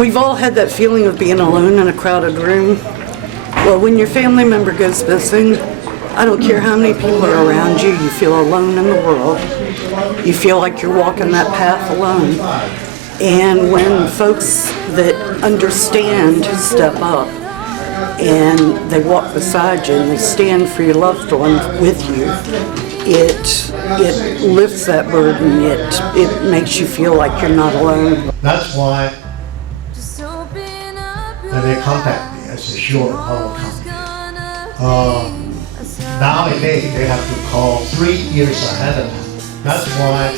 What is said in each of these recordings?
We've all had that feeling of being alone in a crowded room. Well, when your family member goes missing, I don't care how many people are around you, you feel alone in the world. You feel like you're walking that path alone. And when folks that understand step up and they walk beside you and they stand for your loved one with you, it lifts that burden. It makes you feel like you're not alone. That's why when they contact me, I say, sure, I'll come. Nowadays, they have to call 3 years ahead of time. That's why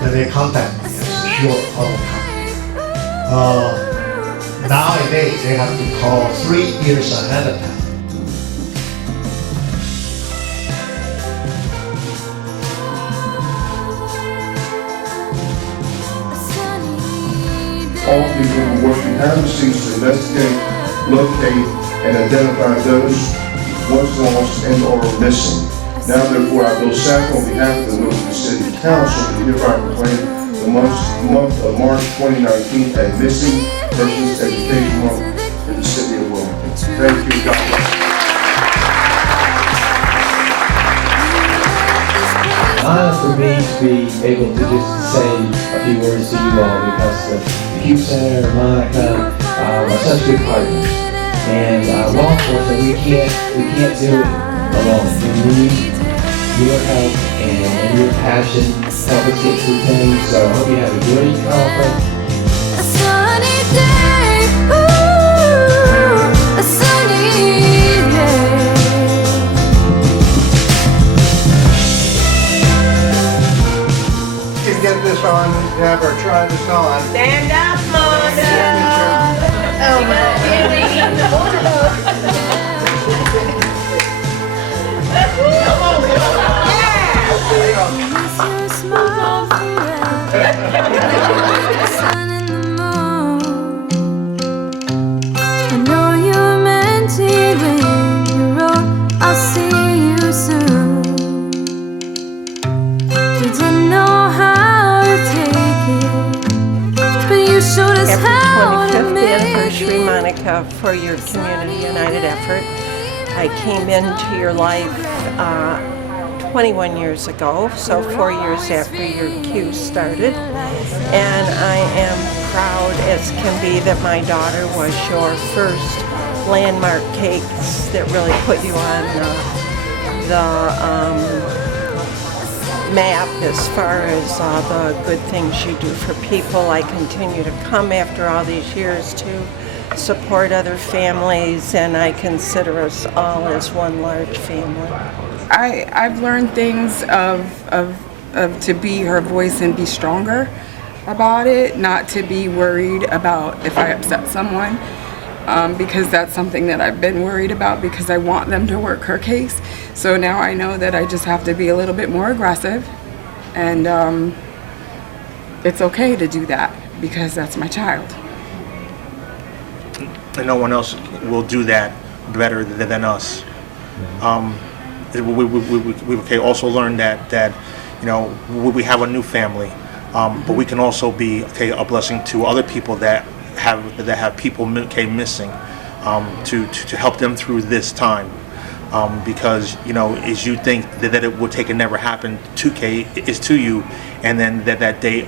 when they contact me, I say, sure, I'll come. Nowadays, they have to call 3 years ahead of time. All people who work behind the scenes to investigate, locate, and identify those once lost and or missing. Now therefore, I, Bill Sack, on behalf of the Wilmington City Council, do hereby proclaim the month of March 2019 as Missing Persons Education Month in the city of Wilmington. Thank you. God bless. Honor for me to be able to just say a few words to you all because the Q Center and Monica are such good partners. And law enforcement, we can't do it alone. We need your help and your passion to help us get through things. So I hope you have a great conference. A sunny day, ooh, a sunny day. Get this on, have her try this on. Stand up, Monica. Oh my Sun in the moon. I know you're meant to when you roll. I'll see you soon. You didn't know how to take it, but you showed us how to Happy 25th make anniversary, it. Monica, for your Community United effort. I came into your life 21 years ago, so 4 years after your Q started. And I am proud as can be that my daughter was your first landmark case that really put you on the map as far as the good things you do for people. I continue to come after all these years to support other families, and I consider us all as one large family. I've learned things of to be her voice and be stronger about it, not to be worried about if I upset someone, because that's something that I've been worried about because I want them to work her case. So now I know that I just have to be a little bit more aggressive, and it's okay to do that because that's my child. And no one else will do that better than us. We also learned that you know, we have a new family, but we can also be a blessing to other people that have people missing, to help them through this time, because you know, as you think that it would take and never happen to is to you, and then that day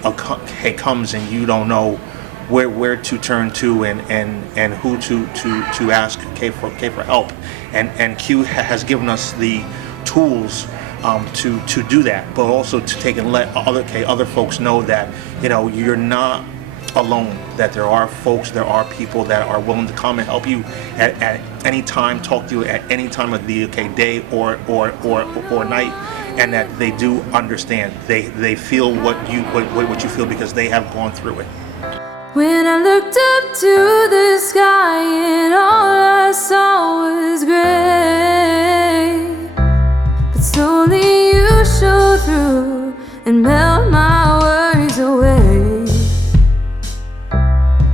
comes and you don't know where to turn to and who to ask for help, and Q has given us the tools to do that, but also to take and let other folks know that, you know, you're not alone, that there are folks, there are people that are willing to come and help you at any time, talk to you at any time of the day or night, and that they do understand, they feel what you feel because they have gone through it. When I looked up to the sky and all I saw was gray, but slowly you showed through and melt my worries away.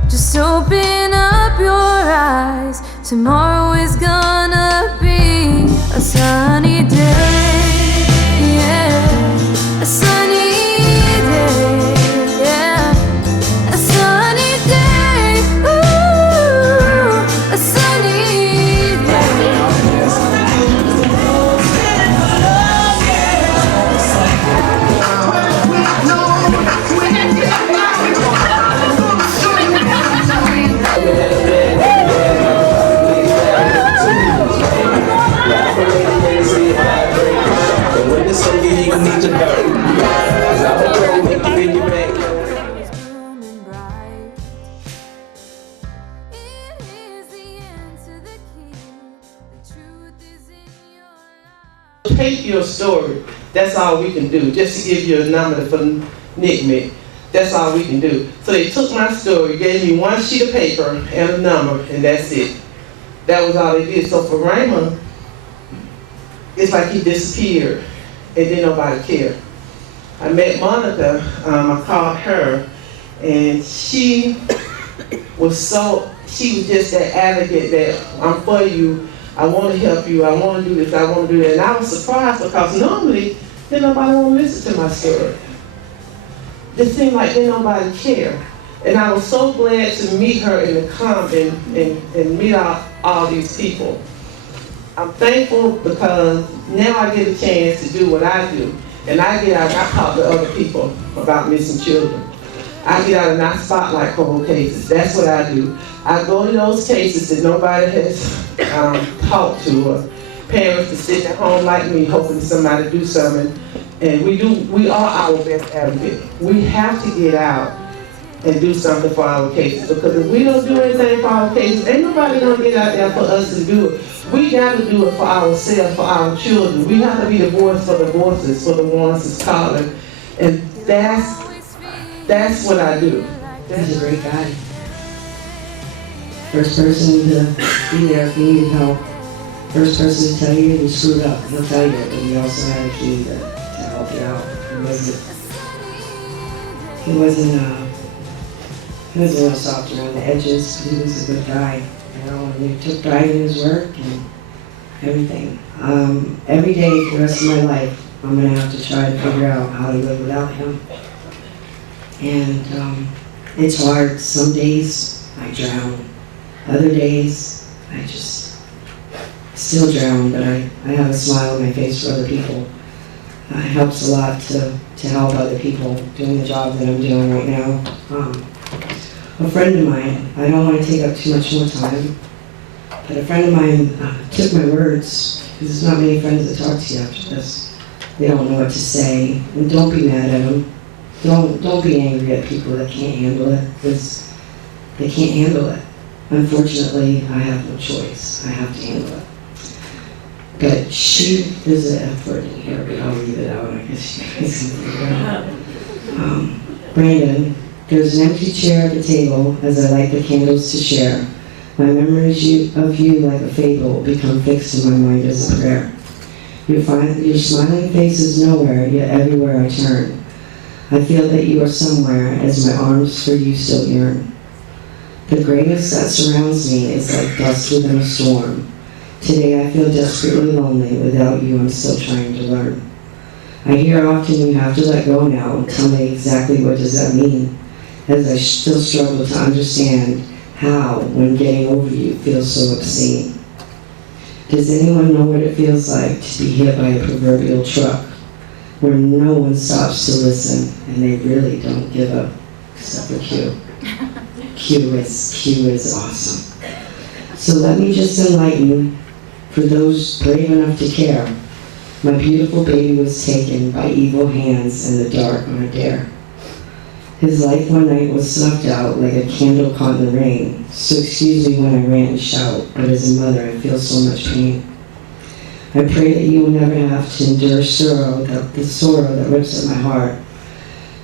Just open up your eyes, tomorrow is gonna be a sunny day, yeah, a sunny day, yeah, a sunny Take your story. That's all we can do. Just to give you a number for NICMIC. That's all we can do. So they took my story, gave me one sheet of paper and a number, and that's it. That was all they did. So for Raymond, it's like he disappeared and didn't nobody care. I met Monica, I called her, and she was just that advocate that I'm for you, I want to help you, I want to do this, I want to do that. And I was surprised because normally, then nobody want to listen to my story. It seemed like then nobody cared. And I was so glad to meet her in the comments and meet all these people. I'm thankful because now I get a chance to do what I do. And I get out and I talk to other people about missing children. I get out and I spotlight cold cases. That's what I do. I go to those cases that nobody has talked to, or parents that sit at home like me hoping somebody do something. And we are our best advocate. We have to get out and do something for our cases, because if we don't do anything for our cases, ain't nobody gonna get out there for us to do it. We gotta do it for ourselves, for our children. We have to be the voice for the voices, for the ones that's calling. And that's what I do. He's a great guy. First person to be there if you needed help. First person to tell you you screwed up. He'll tell you, but he also had a key to help you out. He wasn't a little soft around the edges, but he was a good guy. You know, and he took pride in his work and everything. Every day for the rest of my life, I'm gonna have to try to figure out how to live without him. And it's hard. Some days I drown. Other days I just still drown, but I have a smile on my face for other people. It helps a lot to help other people doing the job that I'm doing right now. A friend of mine, I don't want to take up too much more time, but a friend of mine took my words, because there's not many friends that talk to you after this. They don't know what to say, and don't be mad at them. Don't be angry at people that can't handle it, because they can't handle it. Unfortunately, I have no choice. I have to handle it. But there's an F word in here, but I'll leave it out. I guess you guys can figure it out. Brandon, there's an empty chair at the table as I light the candles to share. My memories of you like a fable become fixed in my mind as a prayer. Your smiling face is nowhere, yet everywhere I turn. I feel that you are somewhere as my arms for you still yearn. The grayness that surrounds me is like dust within a storm. Today I feel desperately lonely. Without you, I'm still trying to learn. I hear often you have to let go now. Tell me exactly what does that mean? As I still struggle to understand how, when getting over you, feels so obscene. Does anyone know what it feels like to be hit by a proverbial truck, where no one stops to listen and they really don't give up, except for Q. Q is awesome. So let me just enlighten you. For those brave enough to care, my beautiful baby was taken by evil hands in the dark on a dare. His life one night was snuffed out like a candle caught in the rain, so excuse me when I rant and shout, but as a mother I feel so much pain. I pray that you will never have to endure the sorrow that rips at my heart,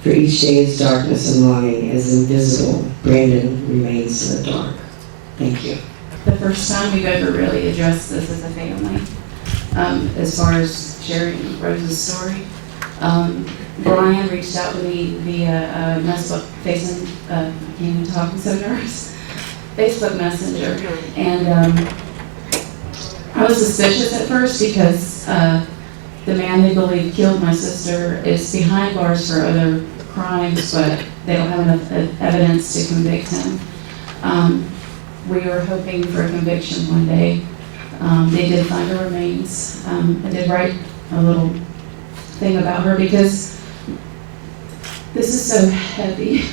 for each day's darkness and longing is invisible. Brandon remains in the dark. Thank you. The first time we've ever really addressed this as a family, as far as sharing Rose's story. Brian reached out to me via Facebook Messenger, and I was suspicious at first because the man they believe killed my sister is behind bars for other crimes, but they don't have enough evidence to convict him. We were hoping for a conviction one day. They did find her remains. I did write a little thing about her because this is so heavy.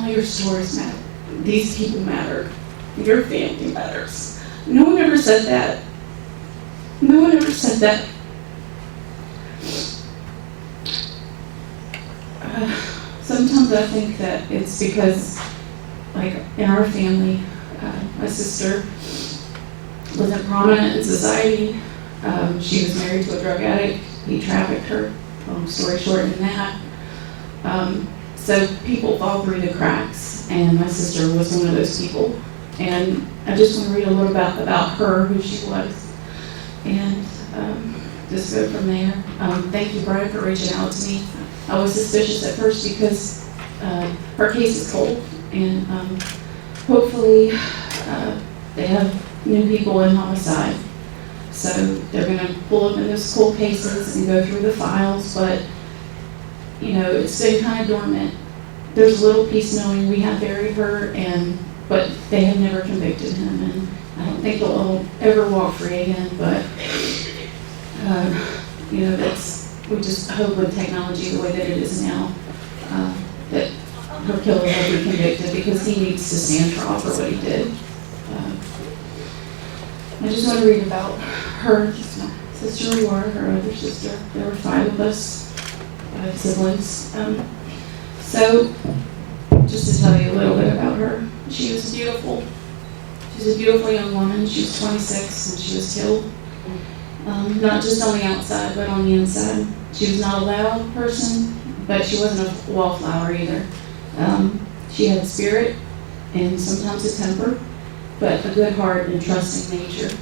All your stories matter. These people matter. Your family matters. No one ever said that. No one ever said that. sometimes I think that it's because, like in our family, my sister wasn't prominent in society. She was married to a drug addict. He trafficked her. Long story short than that. So people fall through the cracks, and my sister was one of those people. And I just want to read a little about her, who she was, and just go from there. Thank you, Brian, for reaching out to me. I was suspicious at first because her case is cold, and hopefully they have new people in homicide. So they're going to pull up in those cold cases and go through the files, but you know, it's been kind of dormant. There's a little piece knowing we have buried her, but they have never convicted him, and I don't think he'll ever walk free again, but you know, we just hope with technology the way that it is now, that her killer will be convicted, because he needs to stand trial for what he did. I just want to read about her, my sister Laura, her other sister. There were 5 of us, 5 siblings. So, just to tell you a little bit about her, she was beautiful. She was a beautiful young woman. She was 26 when she was killed. Not just on the outside, but on the inside. She was not a loud person, but she wasn't a wallflower either. She had spirit and sometimes a temper, but a good heart and trusting nature.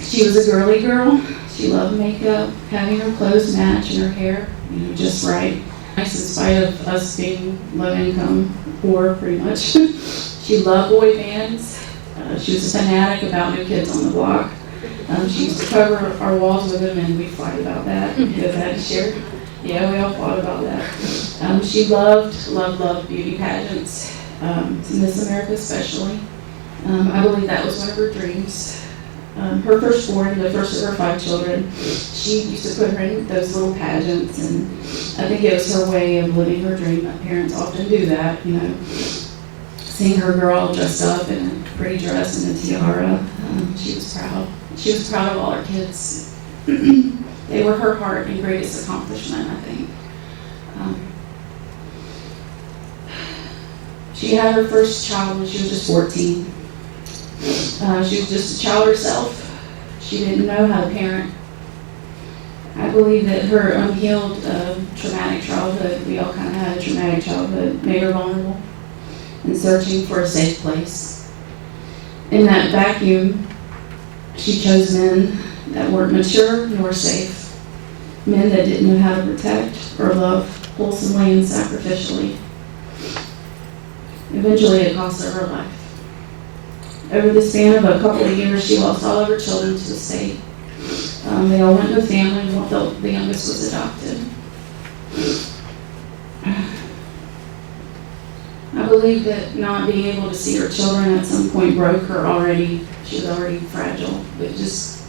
She was a girly girl. She loved makeup, having her clothes match and her hair, you know, just right. In spite of us being low income, poor pretty much. She loved boy bands. She was a fanatic about New Kids on the Block. She used to cover our walls with them, and we'd fight about that because I had to share. Yeah, we all fought about that. She loved beauty pageants, Miss America especially. I believe that was one of her dreams. Her firstborn, the first of her 5 children, she used to put her in those little pageants, and I think it was her way of living her dream. Parents often do that, you know. Seeing her girl all dressed up in a pretty dress and a tiara, she was proud. She was proud of all her kids. They were her heart and greatest accomplishment, I think. She had her first child when she was just 14. She was just a child herself. She didn't know how to parent. I believe that her unhealed traumatic childhood, we all kind of had a traumatic childhood, made her vulnerable and searching for a safe place. In that vacuum, she chose men that weren't mature nor safe, men that didn't know how to protect or love wholesomely and sacrificially. Eventually, it cost her life. Over the span of a couple of years, she lost all of her children to the state. They all went to a family, the youngest was adopted. I believe that not being able to see her children at some point broke her already. She was already fragile. It just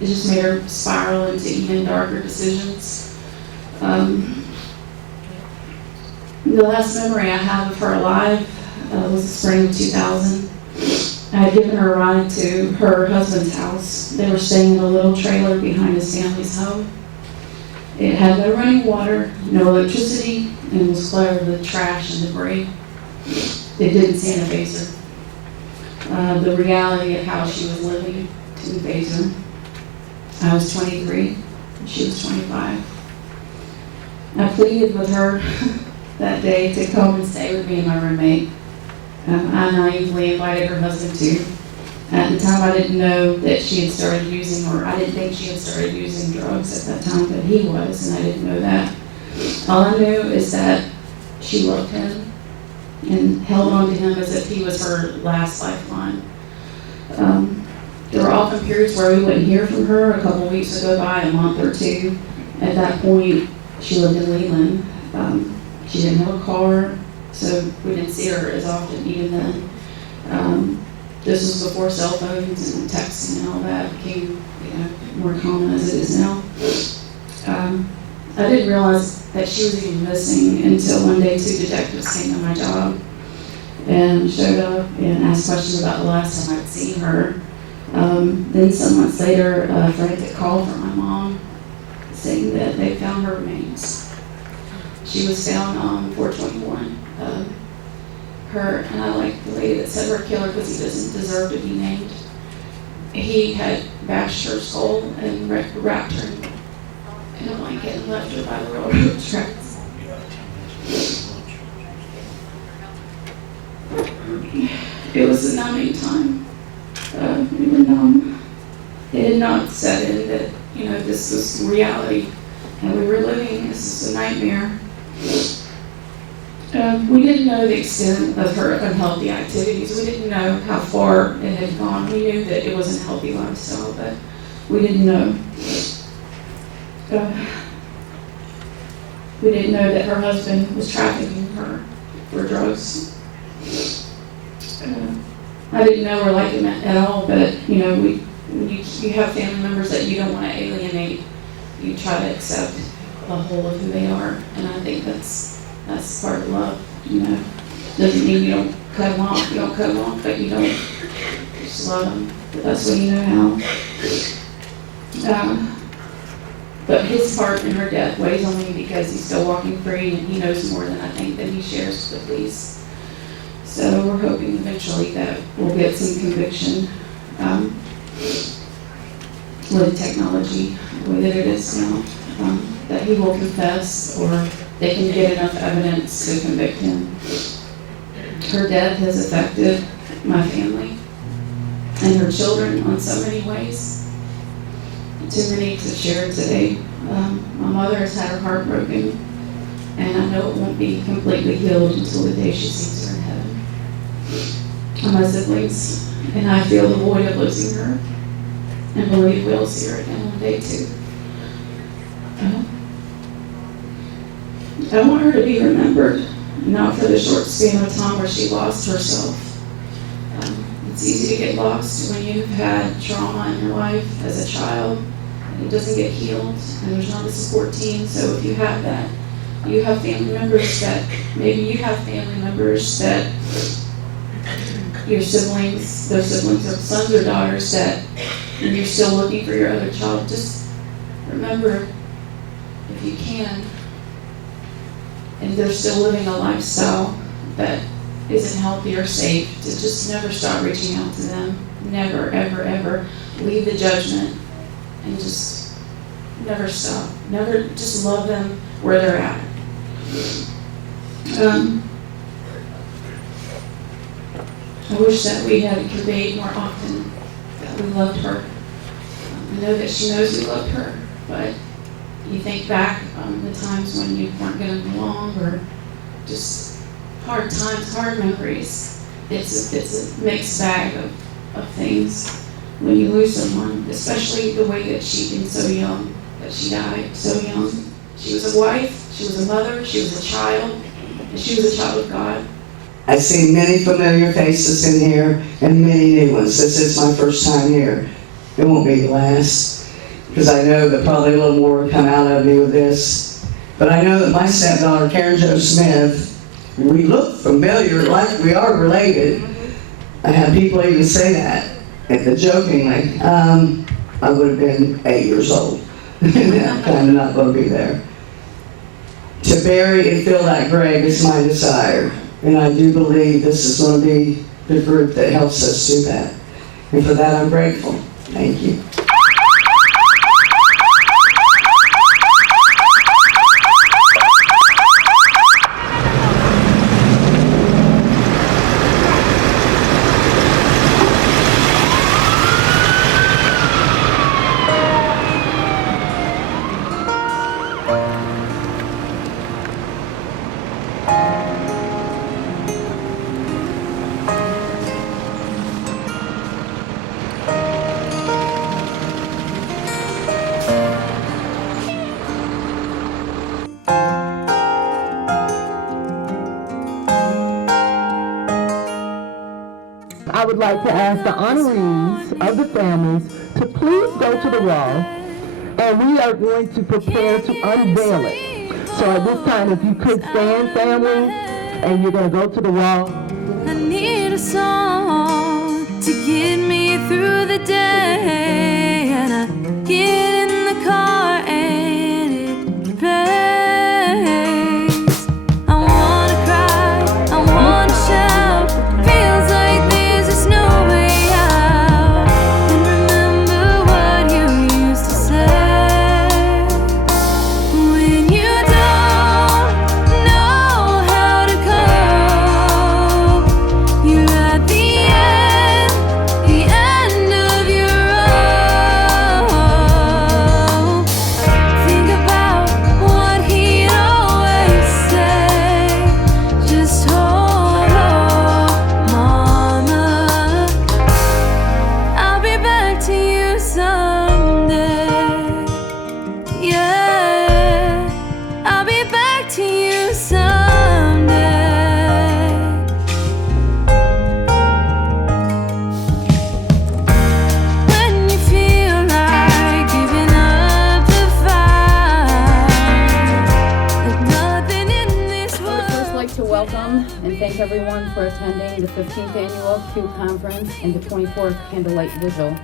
made her spiral into even darker decisions. The last memory I have of her alive was the spring of 2000. I had given her a ride to her husband's house. They were staying in a little trailer behind his family's home. It had no running water, no electricity, and was cluttered with trash and debris. It didn't sanitize her. The reality of how she was living didn't faze her. I was 23, and she was 25. I pleaded with her that day to come and stay with me and my roommate. I naively invited her husband too. At the time, I didn't know that she had started using, or I didn't think she had started using drugs at that time, but he was, and I didn't know that. All I knew is that she loved him and held on to him as if he was her last lifeline. There were often periods where we wouldn't hear from her. A couple of weeks would go by, a month or two. At that point, she lived in Leland. She didn't have a car, so we didn't see her as often even then. This was before cell phones and texting and all that became more common as it is now. I didn't realize that she was even missing until one day 2 detectives came to my job and showed up and asked questions about the last time I'd seen her. Then some months later, a frantic call from my mom saying that they found her remains. She She was found on 421. And I like the lady that said her killer because he doesn't deserve to be named. He had bashed her skull and wrapped her in a blanket and left her by the railroad tracks. It was a numbing time. We were numb. It had not set in that, this was reality. And we were living, this is a nightmare. We didn't know the extent of her unhealthy activities. We didn't know how far it had gone. We knew that it was a healthy lifestyle, but we didn't know. We didn't know that her husband was trafficking her for drugs. I didn't know her like him at all, but when you have family members that you don't want to alienate, you try to accept the whole of who they are, and I think that's part of love. Doesn't mean you don't cut them off. You don't cut them off, but you don't just love them. But that's when you know how. But his part in her death weighs on me because he's still walking free, and he knows more than I think that he shares with the police. So we're hoping eventually that we'll get some conviction with technology, the way that it is now, that he will confess or they can get enough evidence to convict him. Her death has affected my family and her children on so many ways. Too many to share today. My mother has had her heart broken, and I know it won't be completely healed until the day she sees her in heaven. And my siblings and I feel the void of losing her, and believe we'll see her again one day too. I want her to be remembered, not for the short span of time where she lost herself. It's easy to get lost when you've had trauma in your life as a child, and it doesn't get healed, and there's not a support team. So if you have that, you have family members that, maybe you have family members that your siblings, their siblings or sons or daughters that, and you're still looking for your other child, just remember, if you can, and they're still living a lifestyle that isn't healthy or safe, to just never stop reaching out to them. Never, ever, ever leave the judgment, and just never stop. Never, just love them where they're at. I wish that we had conveyed more often that we loved her. I know that she knows we loved her, but you think back on the times when you weren't getting along, or just hard times, hard memories. It's a mixed bag of things when you lose someone, especially the way that she been so young, that she died so young. She was a wife, she was a mother, she was a child, and she was a child of God. I see many familiar faces in here and many new ones. This is my first time here. It won't be the last, because I know that probably a little more will come out of me with this. But I know that my stepdaughter, Karen Jo Smith, we look familiar, like we are related. I had people even say that, jokingly. I would have been 8 years old. I'm kind of not going to be there. To bury and fill that grave is my desire. And I do believe this is going to be the group that helps us do that. And for that, I'm grateful. Thank you. I would like to ask the honorees of the families to please go to the wall, and we are going to prepare to unveil it. So at this time, if you could stand, family, and you're going to go to the wall. I need a song to get me through the day, and I get in the car and it plays. thank everyone for attending the 15th Annual Q Conference and the 24th Candlelight Vigil.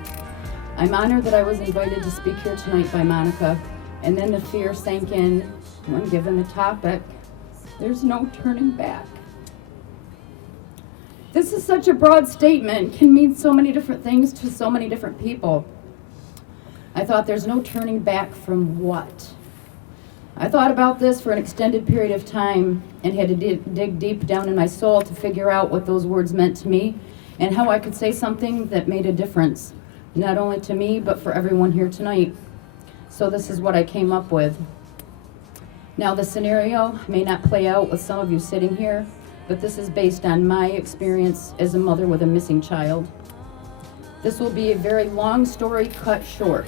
I'm honored that I was invited to speak here tonight by Monica, and then the fear sank in when given the topic, there's no turning back. This is such a broad statement, can mean so many different things to so many different people. I thought, there's no turning back from what? I thought about this for an extended period of time and had to dig deep down in my soul to figure out what those words meant to me and how I could say something that made a difference, not only to me, but for everyone here tonight. So this is what I came up with. Now, the scenario may not play out with some of you sitting here, but this is based on my experience as a mother with a missing child. This will be a very long story cut short.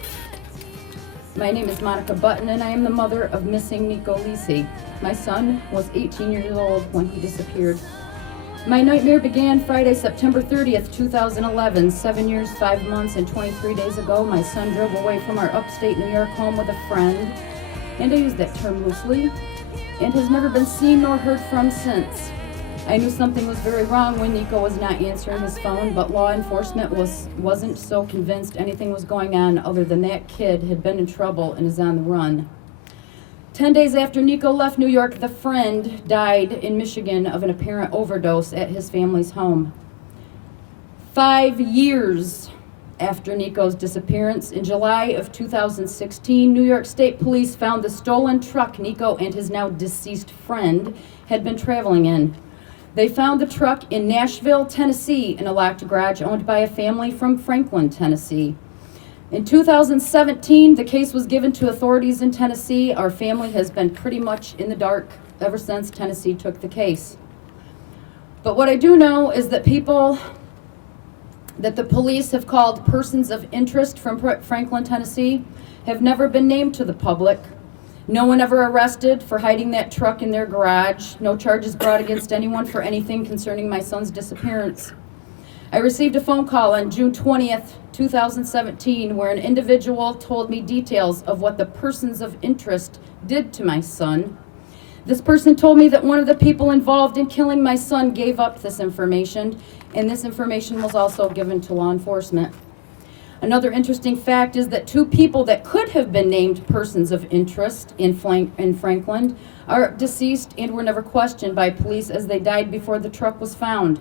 My name is Monica Button, and I am the mother of missing Nico Lisi. My son was 18 years old when he disappeared. My nightmare began Friday, September 30th, 2011. 7 years, 5 months, and 23 days ago, my son drove away from our upstate New York home with a friend, and I use that term loosely, and has never been seen nor heard from since. I knew something was very wrong when Nico was not answering his phone, but law enforcement wasn't so convinced anything was going on other than that kid had been in trouble and is on the run. 10 days after Nico left New York, the friend died in Michigan of an apparent overdose at his family's home. 5 years after Nico's disappearance, in July of 2016, New York State Police found the stolen truck Nico and his now deceased friend had been traveling in. They found the truck in Nashville, Tennessee, in a locked garage owned by a family from Franklin, Tennessee. In 2017, the case was given to authorities in Tennessee. Our family has been pretty much in the dark ever since Tennessee took the case. But what I do know is that the police have called persons of interest from Franklin, Tennessee, have never been named to the public. No one ever arrested for hiding that truck in their garage. No charges brought against anyone for anything concerning my son's disappearance. I received a phone call on June 20th, 2017, where an individual told me details of what the persons of interest did to my son. This person told me that one of the people involved in killing my son gave up this information, and this information was also given to law enforcement. Another interesting fact is that 2 people that could have been named persons of interest in Franklin are deceased and were never questioned by police as they died before the truck was found.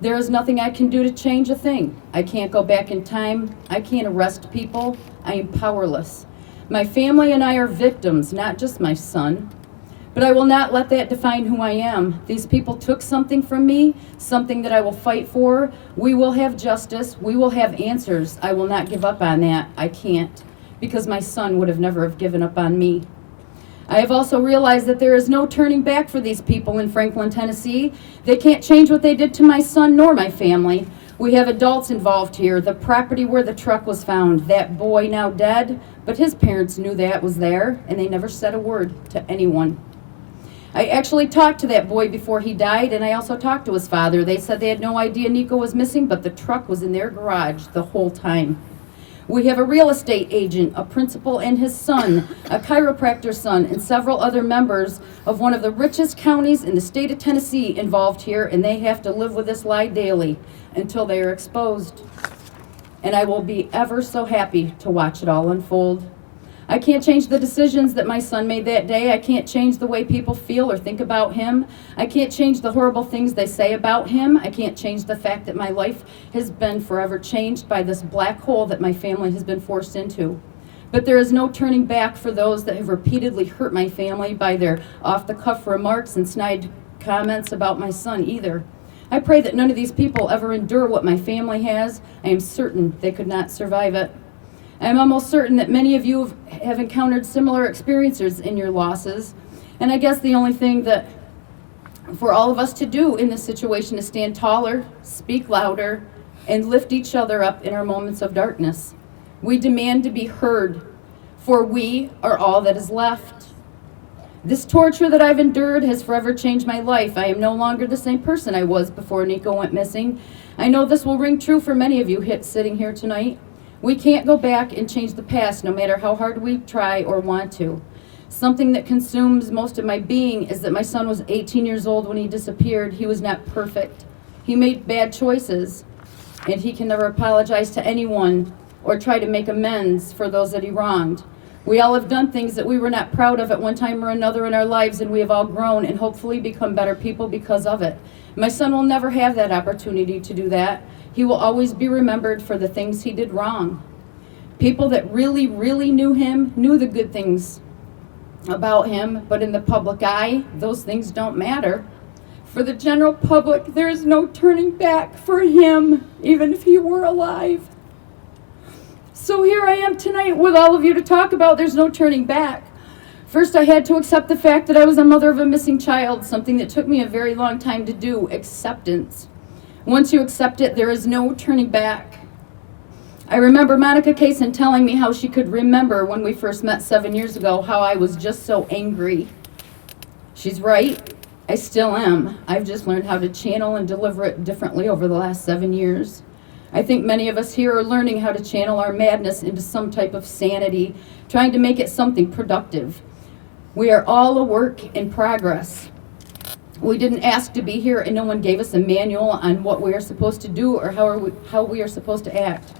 There is nothing I can do to change a thing. I can't go back in time. I can't arrest people. I am powerless. My family and I are victims, not just my son. But I will not let that define who I am. These people took something from me, something that I will fight for. We will have justice. We will have answers. I will not give up on that. I can't, because my son would have never have given up on me. I have also realized that there is no turning back for these people in Franklin, Tennessee. They can't change what they did to my son nor my family. We have adults involved here. The property where the truck was found, that boy now dead, but his parents knew that was there, and they never said a word to anyone. I actually talked to that boy before he died, and I also talked to his father. They said they had no idea Nico was missing, but the truck was in their garage the whole time. We have a real estate agent, a principal and his son, a chiropractor's son, and several other members of one of the richest counties in the state of Tennessee involved here, and they have to live with this lie daily until they are exposed. And I will be ever so happy to watch it all unfold. I can't change the decisions that my son made that day. I can't change the way people feel or think about him. I can't change the horrible things they say about him. I can't change the fact that my life has been forever changed by this black hole that my family has been forced into. But there is no turning back for those that have repeatedly hurt my family by their off-the-cuff remarks and snide comments about my son either. I pray that none of these people ever endure what my family has. I am certain they could not survive it. I'm almost certain that many of you have encountered similar experiences in your losses, and I guess the only thing that for all of us to do in this situation is stand taller, speak louder, and lift each other up in our moments of darkness. We demand to be heard, for we are all that is left. This torture that I've endured has forever changed my life. I am no longer the same person I was before Nico went missing. I know this will ring true for many of you sitting here tonight. We can't go back and change the past, no matter how hard we try or want to. Something that consumes most of my being is that my son was 18 years old when he disappeared. He was not perfect. He made bad choices, and he can never apologize to anyone or try to make amends for those that he wronged. We all have done things that we were not proud of at one time or another in our lives, and we have all grown and hopefully become better people because of it. My son will never have that opportunity to do that. He will always be remembered for the things he did wrong. People that really, really knew him knew the good things about him, but in the public eye, those things don't matter. For the general public, there is no turning back for him, even if he were alive. So here I am tonight with all of you to talk about there's no turning back. First, I had to accept the fact that I was a mother of a missing child, something that took me a very long time to do, acceptance. Once you accept it, there is no turning back. I remember Monica Kaysen telling me how she could remember when we first met 7 years ago, how I was just so angry. She's right. I still am. I've just learned how to channel and deliver it differently over the last 7 years. I think many of us here are learning how to channel our madness into some type of sanity, trying to make it something productive. We are all a work in progress. We didn't ask to be here, and no one gave us a manual on what we are supposed to do or how we are supposed to act.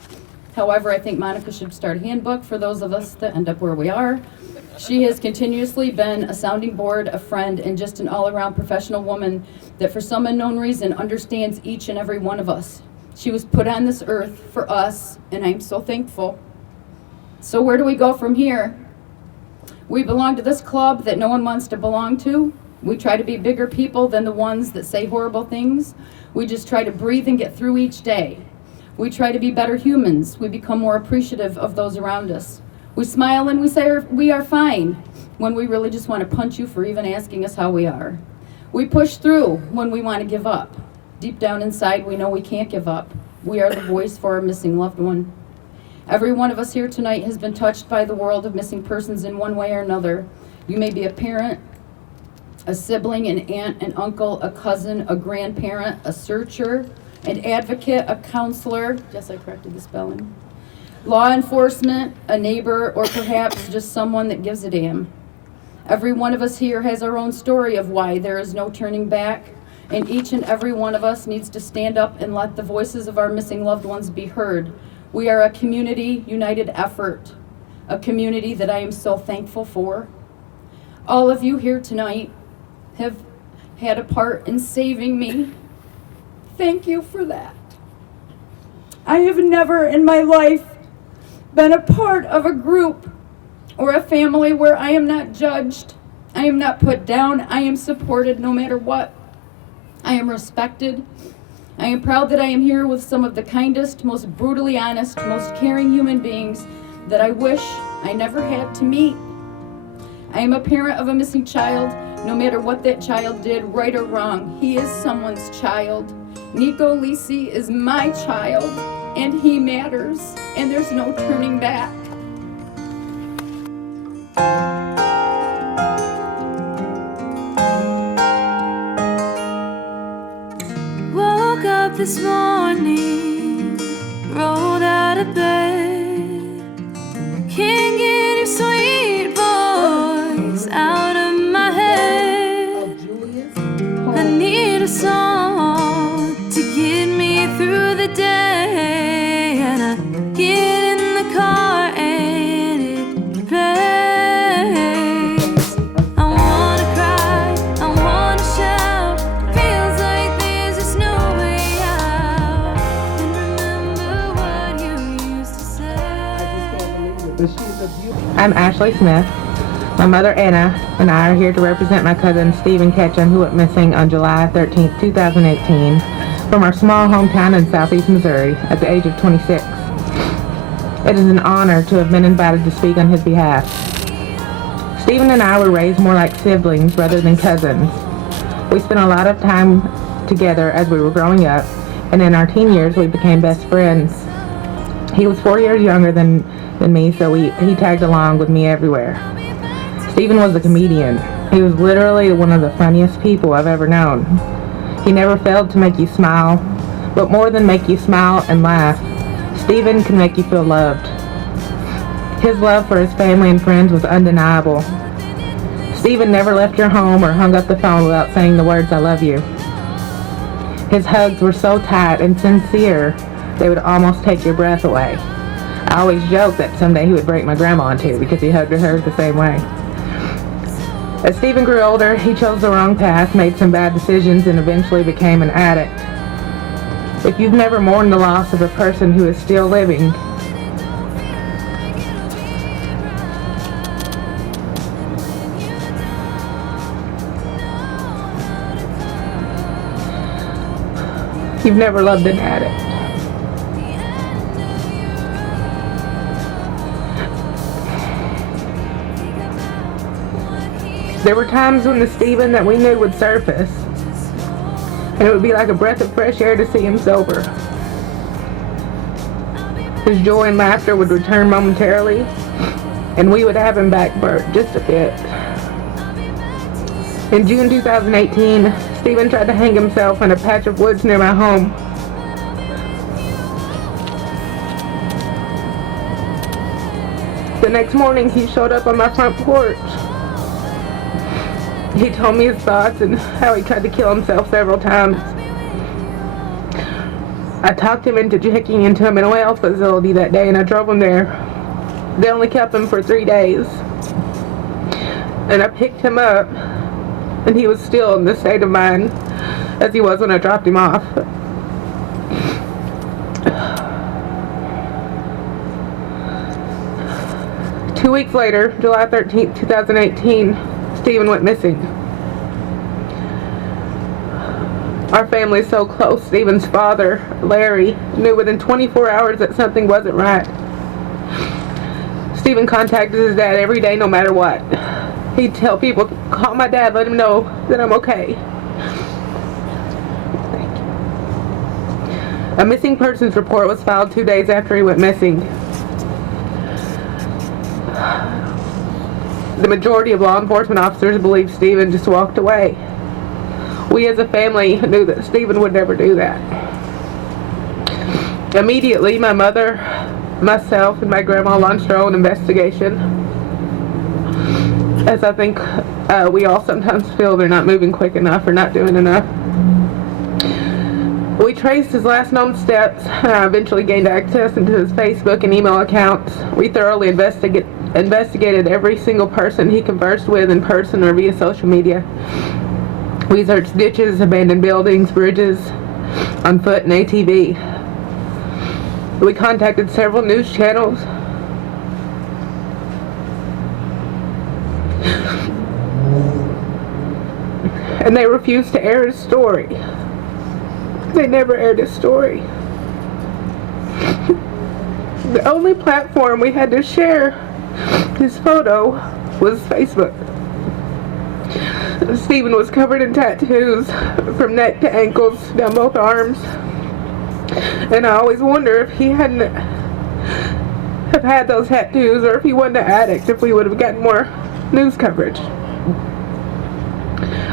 However, I think Monica should start a handbook for those of us that end up where we are. She has continuously been a sounding board, a friend, and just an all-around professional woman that for some unknown reason understands each and every one of us. She was put on this earth for us, and I'm so thankful. So where do we go from here? We belong to this club that no one wants to belong to. We try to be bigger people than the ones that say horrible things. We just try to breathe and get through each day. We try to be better humans. We become more appreciative of those around us. We smile and we say we are fine, when we really just want to punch you for even asking us how we are. We push through when we want to give up. Deep down inside, we know we can't give up. We are the voice for our missing loved one. Every one of us here tonight has been touched by the world of missing persons in one way or another. You may be a parent, a sibling, an aunt, an uncle, a cousin, a grandparent, a searcher, an advocate, a counselor. Yes, I corrected the spelling. Law enforcement, a neighbor, or perhaps just someone that gives a damn. Every one of us here has our own story of why there is no turning back, and each and every one of us needs to stand up and let the voices of our missing loved ones be heard. We are a community united effort, a community that I am so thankful for. All of you here tonight have had a part in saving me. Thank you for that. I have never in my life been a part of a group or a family where I am not judged, I am not put down, I am supported no matter what. I am respected. I am proud that I am here with some of the kindest, most brutally honest, most caring human beings that I wish I never had to meet. I am a parent of a missing child. No matter what that child did, right or wrong, he is someone's child. Nico Lisi is my child, and he matters, and there's no turning back. Woke up this morning, rolled out of bed, can't get your sweet voice out of my head. I need a song to get me through the day, and I get in the car and it plays. I wanna cry, I wanna shout, feels like there's just no way out. And remember what you used to say. I'm Ashley Smith. My mother, Anna, and I are here to represent my cousin, Stephen Ketchum, who went missing on July 13, 2018, from our small hometown in southeast Missouri at the age of 26. It is an honor to have been invited to speak on his behalf. Stephen and I were raised more like siblings rather than cousins. We spent a lot of time together as we were growing up, and in our teen years we became best friends. He was 4 years younger than me, so he tagged along with me everywhere. Stephen was a comedian. He was literally one of the funniest people I've ever known. He never failed to make you smile, but more than make you smile and laugh, Stephen can make you feel loved. His love for his family and friends was undeniable. Stephen never left your home or hung up the phone without saying the words, "I love you." His hugs were so tight and sincere, they would almost take your breath away. I always joked that someday he would break my grandma in two because he hugged her the same way. As Stephen grew older, he chose the wrong path, made some bad decisions, and eventually became an addict. If you've never mourned the loss of a person who is still living, you've never loved an addict. There were times when the Stephen that we knew would surface, and it would be like a breath of fresh air to see him sober. His joy and laughter would return momentarily, and we would have him back burnt just a bit. In June 2018, Stephen tried to hang himself in a patch of woods near my home. The next morning, he showed up on my front porch. He told me his thoughts and how he tried to kill himself several times. I talked him into checking into a mental health facility that day, and I drove him there. They only kept him for 3 days. And I picked him up, and he was still in the state of mind as he was when I dropped him off. Two weeks later, July 13th, 2018, Stephen went missing. Our family is so close. Stephen's father, Larry, knew within 24 hours that something wasn't right. Stephen contacted his dad every day, no matter what. He'd tell people, "Call my dad, let him know that I'm okay." A missing persons report was filed 2 days after he went missing. The majority of law enforcement officers believe Stephen just walked away. We as a family knew that Stephen would never do that. Immediately, my mother, myself, and my grandma launched our own investigation, as I think we all sometimes feel they're not moving quick enough or not doing enough. We traced his last known steps, eventually gained access into his Facebook and email accounts. We thoroughly investigated every single person he conversed with in person or via social media. We searched ditches, abandoned buildings, bridges, on foot and ATV. We contacted several news channels. And they refused to air his story. They never aired his story. The only platform we had to share his photo was Facebook. Stephen was covered in tattoos from neck to ankles down both arms. And I always wonder if he hadn't have had those tattoos, or if he wasn't an addict, if we would have gotten more news coverage.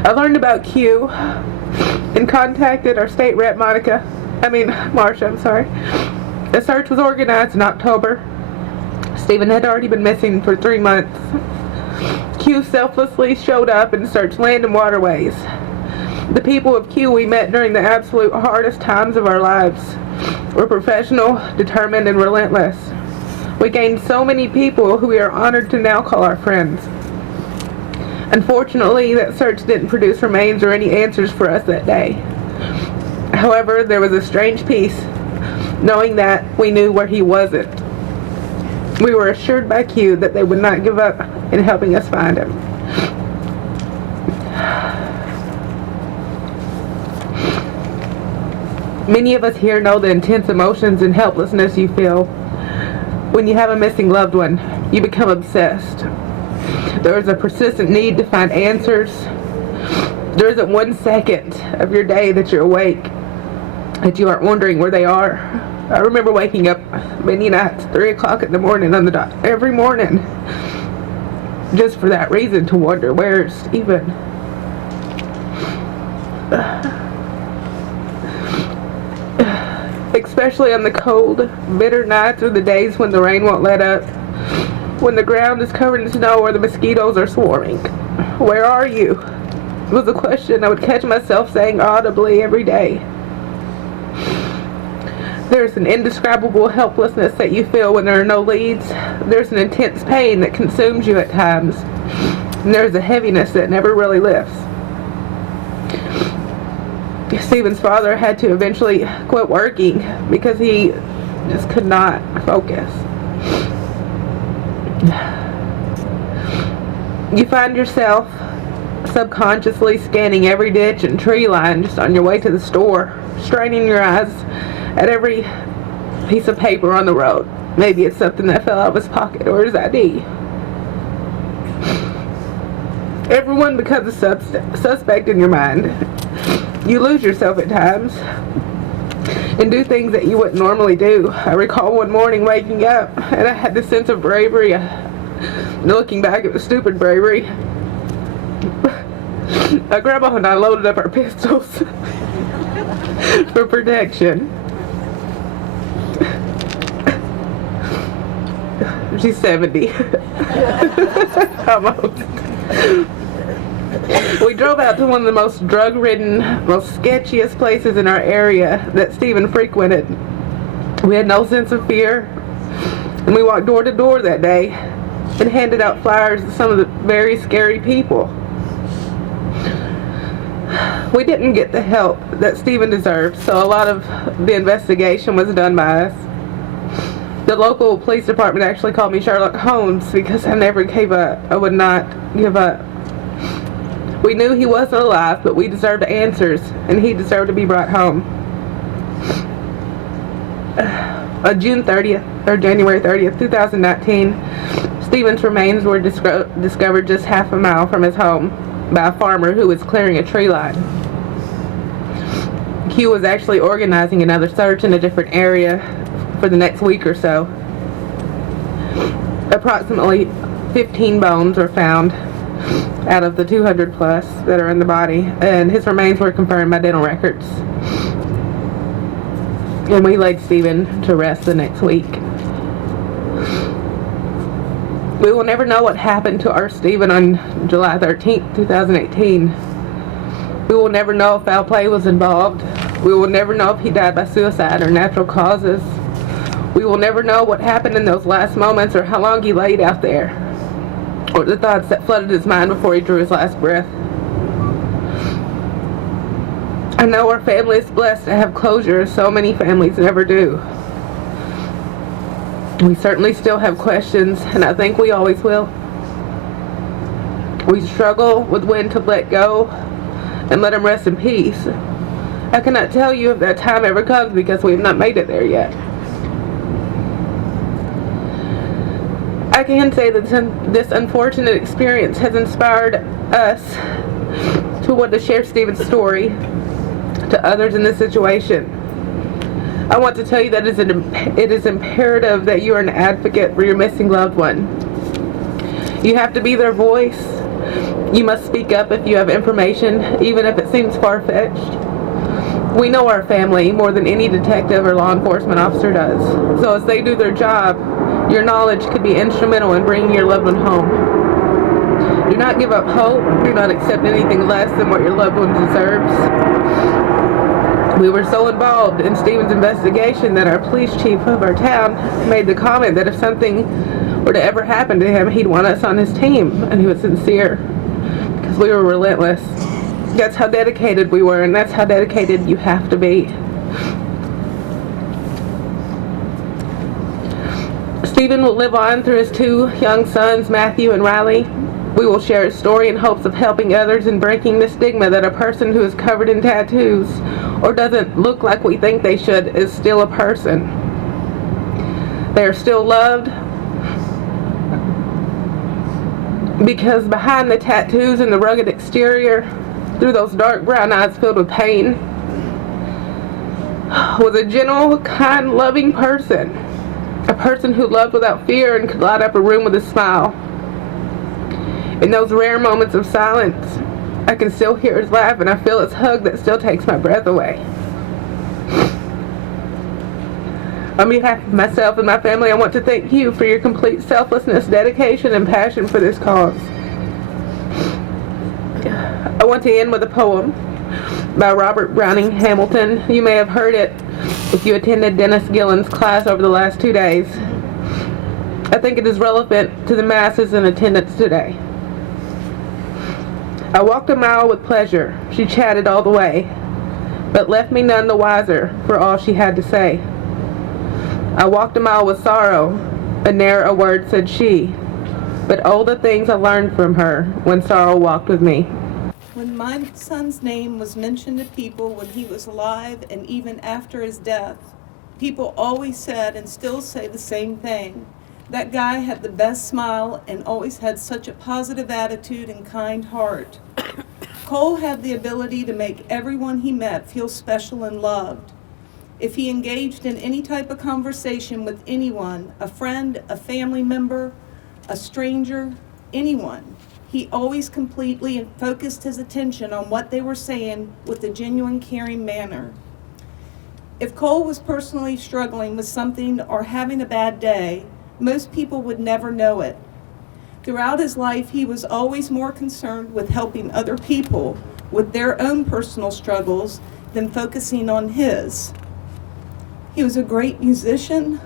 I learned about Q and contacted our state rep, Marsha, I'm sorry. The search was organized in October. Stephen had already been missing for 3 months. Q selflessly showed up and searched land and waterways. The people of Q we met during the absolute hardest times of our lives were professional, determined, and relentless. We gained so many people who we are honored to now call our friends. Unfortunately, that search didn't produce remains or any answers for us that day. However, there was a strange peace, knowing that we knew where he wasn't. We were assured by Q that they would not give up in helping us find him. Many of us here know the intense emotions and helplessness you feel when you have a missing loved one. You become obsessed. There is a persistent need to find answers. There isn't 1 second of your day that you're awake that you aren't wondering where they are. I remember waking up many nights, 3 o'clock in the morning on the dot, every morning, just for that reason, to wonder, where's Stephen? Especially on the cold, bitter nights or the days when the rain won't let up. when the ground is covered in snow or the mosquitoes are swarming? Where are you? It was a question I would catch myself saying audibly every day. There's an indescribable helplessness that you feel when there are no leads. There's an intense pain that consumes you at times. And there's a heaviness that never really lifts. Stephen's father had to eventually quit working because he just could not focus. You find yourself subconsciously scanning every ditch and tree line just on your way to the store, straining your eyes at every piece of paper on the road. Maybe it's something that fell out of his pocket or his ID. Everyone becomes a suspect in your mind. You lose yourself at times and do things that you wouldn't normally do. I recall one morning waking up and I had this sense of bravery. Looking back, it was stupid bravery. Grandma and I loaded up our pistols for protection. She's 70. Almost. We drove out to one of the most drug-ridden, most sketchiest places in our area that Stephen frequented. We had no sense of fear, and we walked door to door that day and handed out flyers to some of the very scary people. We didn't get the help that Stephen deserved, so a lot of the investigation was done by us. The local police department actually called me Sherlock Holmes because I never gave up. I would not give up. We knew he wasn't alive, but we deserved answers, and he deserved to be brought home. On January 30th, 2019, Stephen's remains were discovered just half a mile from his home by a farmer who was clearing a tree line. Q was actually organizing another search in a different area for the next week or so. Approximately 15 bones were found out of the 200 plus that are in the body, and his remains were confirmed by dental records. And we laid Stephen to rest the next week. We will never know what happened to our Stephen on July 13th, 2018. We will never know if foul play was involved. We will never know if he died by suicide or natural causes. We will never know what happened in those last moments or how long he laid out there, or the thoughts that flooded his mind before he drew his last breath. I know our family is blessed to have closure, as so many families never do. We certainly still have questions, and I think we always will. We struggle with when to let go and let him rest in peace. I cannot tell you if that time ever comes because we have not made it there yet. I can say that this unfortunate experience has inspired us to want to share Stephen's story to others in this situation. I want to tell you that it is imperative that you are an advocate for your missing loved one. You have to be their voice. You must speak up if you have information, even if it seems far-fetched. We know our family more than any detective or law enforcement officer does. So as they do their job, your knowledge could be instrumental in bringing your loved one home. Do not give up hope. Do not accept anything less than what your loved one deserves. We were so involved in Stephen's investigation that our police chief of our town made the comment that if something were to ever happen to him, he'd want us on his team, and he was sincere because we were relentless. That's how dedicated we were, and that's how dedicated you have to be. Stephen will live on through his two young sons, Matthew and Riley. We will share his story in hopes of helping others and breaking the stigma that a person who is covered in tattoos or doesn't look like we think they should is still a person. They are still loved because behind the tattoos and the rugged exterior, through those dark brown eyes filled with pain, was a gentle, kind, loving person. A person who loved without fear and could light up a room with a smile. In those rare moments of silence, I can still hear his laugh and I feel his hug that still takes my breath away. On behalf of myself and my family, I want to thank you for your complete selflessness, dedication, and passion for this cause. I want to end with a poem by Robert Browning Hamilton. You may have heard it if you attended Dennis Gillen's class over the last 2 days. I think it is relevant to the masses in attendance today. I walked a mile with pleasure. She chatted all the way, but left me none the wiser for all she had to say. I walked a mile with sorrow, and ne'er a word said she, but oh, the things I learned from her when sorrow walked with me. When my son's name was mentioned to people when he was alive and even after his death, people always said and still say the same thing. That guy had the best smile and always had such a positive attitude and kind heart. Cole had the ability to make everyone he met feel special and loved. If he engaged in any type of conversation with anyone, a friend, a family member, a stranger, anyone, he always completely focused his attention on what they were saying with a genuine, caring manner. If Cole was personally struggling with something or having a bad day, most people would never know it. Throughout his life, he was always more concerned with helping other people with their own personal struggles than focusing on his. He was a great musician,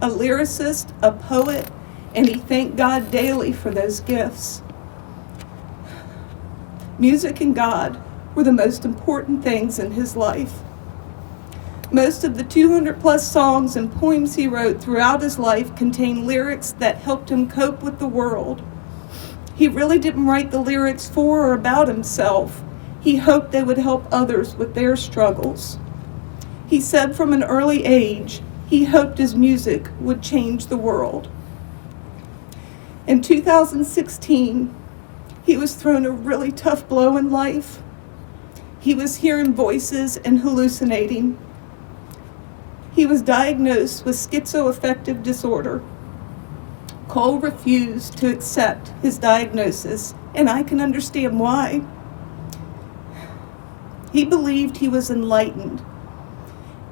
a lyricist, a poet, and he thanked God daily for those gifts. Music and God were the most important things in his life. Most of the 200 plus songs and poems he wrote throughout his life contain lyrics that helped him cope with the world. He really didn't write the lyrics for or about himself. He hoped they would help others with their struggles. He said from an early age, he hoped his music would change the world. In 2016, he was thrown a really tough blow in life. He was hearing voices and hallucinating. He was diagnosed with schizoaffective disorder. Cole refused to accept his diagnosis, and I can understand why. He believed he was enlightened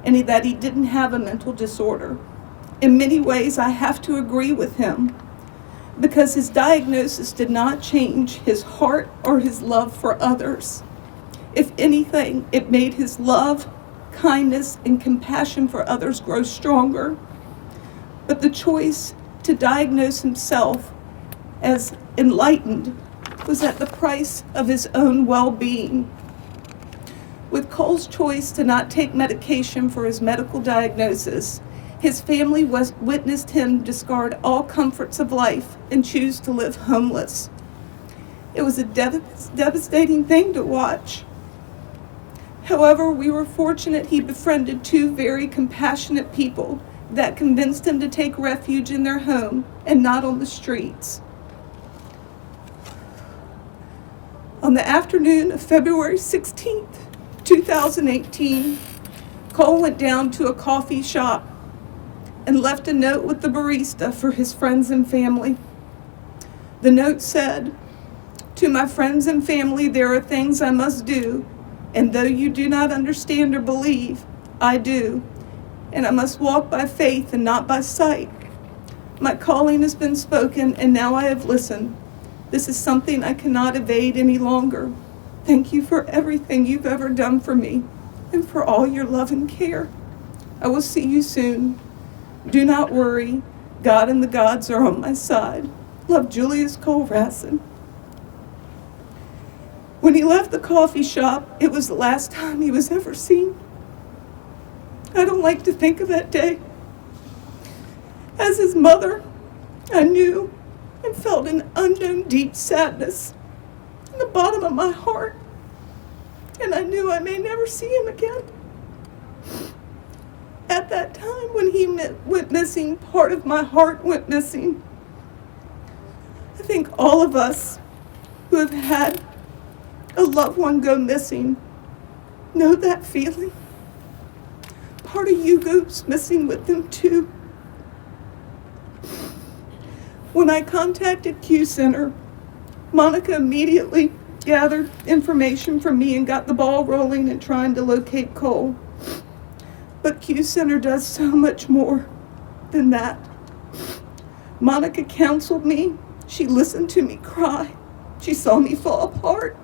and that he didn't have a mental disorder. In many ways, I have to agree with him because his diagnosis did not change his heart or his love for others. If anything, it made his love, kindness, and compassion for others grow stronger. But the choice to diagnose himself as enlightened was at the price of his own well-being. With Cole's choice to not take medication for his medical diagnosis, his family witnessed him discard all comforts of life and choose to live homeless. It was a devastating thing to watch. However, we were fortunate he befriended two very compassionate people that convinced him to take refuge in their home and not on the streets. On the afternoon of February 16th, 2018, Cole went down to a coffee shop and left a note with the barista for his friends and family. The note said, "To my friends and family, there are things I must do, and though you do not understand or believe, I do, and I must walk by faith and not by sight. My calling has been spoken, and now I have listened. This is something I cannot evade any longer. Thank you for everything you've ever done for me, and for all your love and care. I will see you soon. Do not worry. God and the gods are on my side. Love, Julius Cole Rassin." When he left the coffee shop, it was the last time he was ever seen. I don't like to think of that day. As his mother, I knew and felt an unknown deep sadness in the bottom of my heart, and I knew I may never see him again. At that time, when he went missing, part of my heart went missing. I think all of us who have had a loved one go missing know that feeling. Part of you goes missing with them too. When I contacted Q Center, Monica immediately gathered information from me and got the ball rolling in trying to locate Cole. But Q Center does so much more than that. Monica counseled me. She listened to me cry. She saw me fall apart.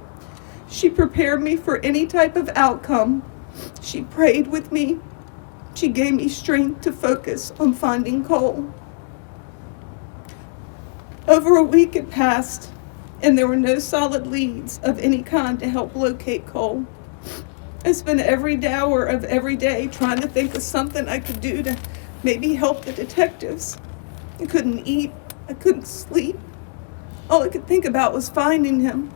She prepared me for any type of outcome. She prayed with me. She gave me strength to focus on finding Cole. Over a week had passed, and there were no solid leads of any kind to help locate Cole. I spent every hour of every day trying to think of something I could do to maybe help the detectives. I couldn't eat. I couldn't sleep. All I could think about was finding him.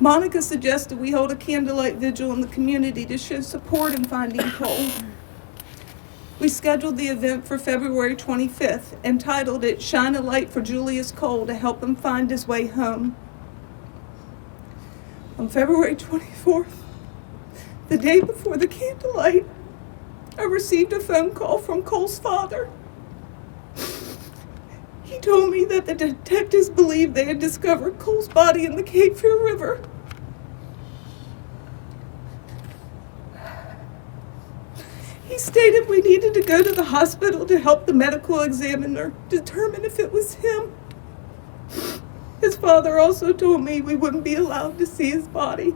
Monica suggested we hold a candlelight vigil in the community to show support in finding Cole. We scheduled the event for February 25th and titled it "Shine a Light for Julius Cole to help him find his way home." On February 24th, the day before the candlelight, I received a phone call from Cole's father. He told me that the detectives believed they had discovered Cole's body in the Cape Fear River. He stated we needed to go to the hospital to help the medical examiner determine if it was him. His father also told me we wouldn't be allowed to see his body,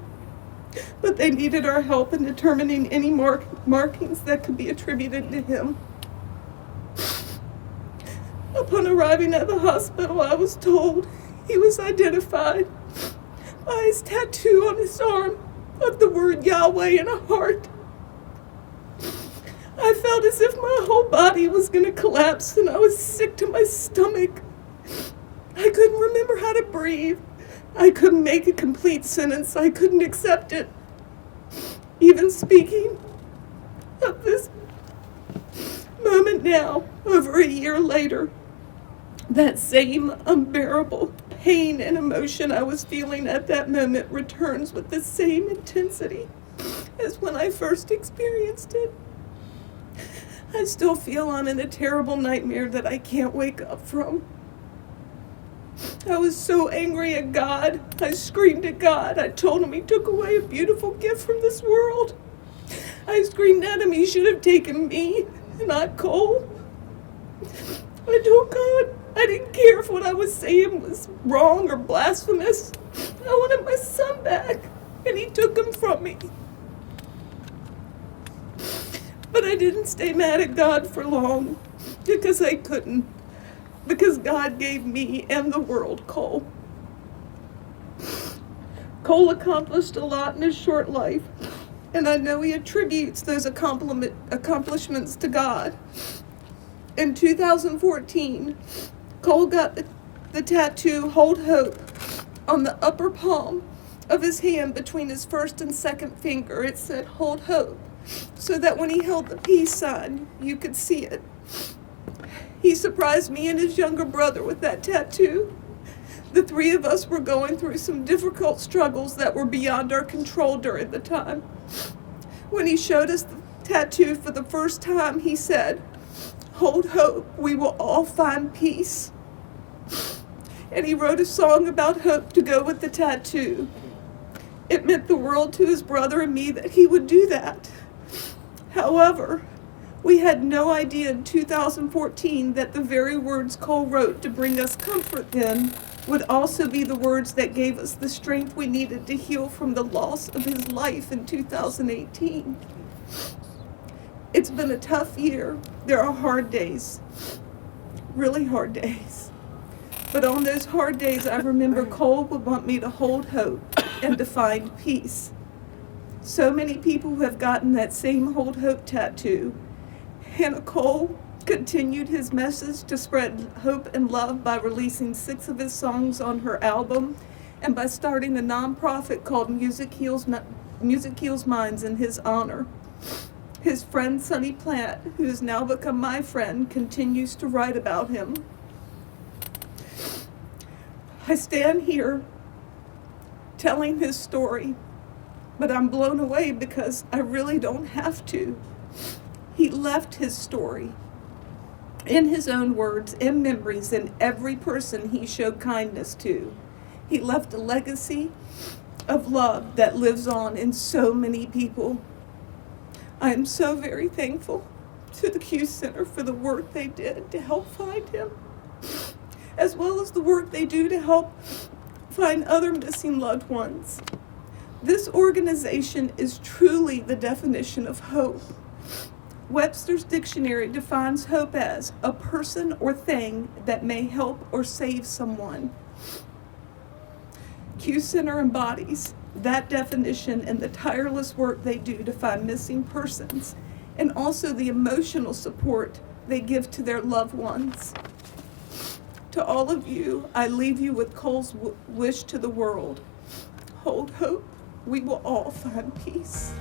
but they needed our help in determining any markings that could be attributed to him. Upon arriving at the hospital, I was told he was identified by his tattoo on his arm of the word Yahweh and a heart. I felt as if my whole body was going to collapse, and I was sick to my stomach. I couldn't remember how to breathe. I couldn't make a complete sentence. I couldn't accept it. Even speaking of this moment now, over a year later, that same unbearable pain and emotion I was feeling at that moment returns with the same intensity as when I first experienced it. I still feel I'm in a terrible nightmare that I can't wake up from. I was so angry at God. I screamed at God. I told him he took away a beautiful gift from this world. I screamed at him he should have taken me, not Cole. I told God I didn't care if what I was saying was wrong or blasphemous. I wanted my son back, and he took him from me. But I didn't stay mad at God for long, because I couldn't. Because God gave me and the world Cole. Cole accomplished a lot in his short life, and I know he attributes those accomplishments to God. In 2014, Cole got the tattoo "Hold Hope" on the upper palm of his hand between his first and second finger. It said "Hold Hope," so that when he held the peace sign, you could see it. He surprised me and his younger brother with that tattoo. The three of us were going through some difficult struggles that were beyond our control during the time. When he showed us the tattoo for the first time, he said, "Hold hope, we will all find peace." And he wrote a song about hope to go with the tattoo. It meant the world to his brother and me that he would do that. However, we had no idea in 2014 that the very words Cole wrote to bring us comfort then would also be the words that gave us the strength we needed to heal from the loss of his life in 2018. It's been a tough year. There are hard days, really hard days. But on those hard days, I remember Cole would want me to hold hope and to find peace. So many people have gotten that same "Hold Hope" tattoo. Hannah Cole continued his message to spread hope and love by releasing 6 of his songs on her album and by starting a nonprofit called Music Heals Minds in his honor. His friend Sonny Platt, who has now become my friend, continues to write about him. I stand here telling his story, but I'm blown away because I really don't have to. He left his story in his own words and memories in every person he showed kindness to. He left a legacy of love that lives on in so many people. I am so very thankful to the Q Center for the work they did to help find him, as well as the work they do to help find other missing loved ones. This organization is truly the definition of hope. Webster's dictionary defines hope as a person or thing that may help or save someone. Q Center embodies that definition in the tireless work they do to find missing persons, and also the emotional support they give to their loved ones. To all of you, I leave you with Cole's wish to the world. Hold hope. We will all find peace.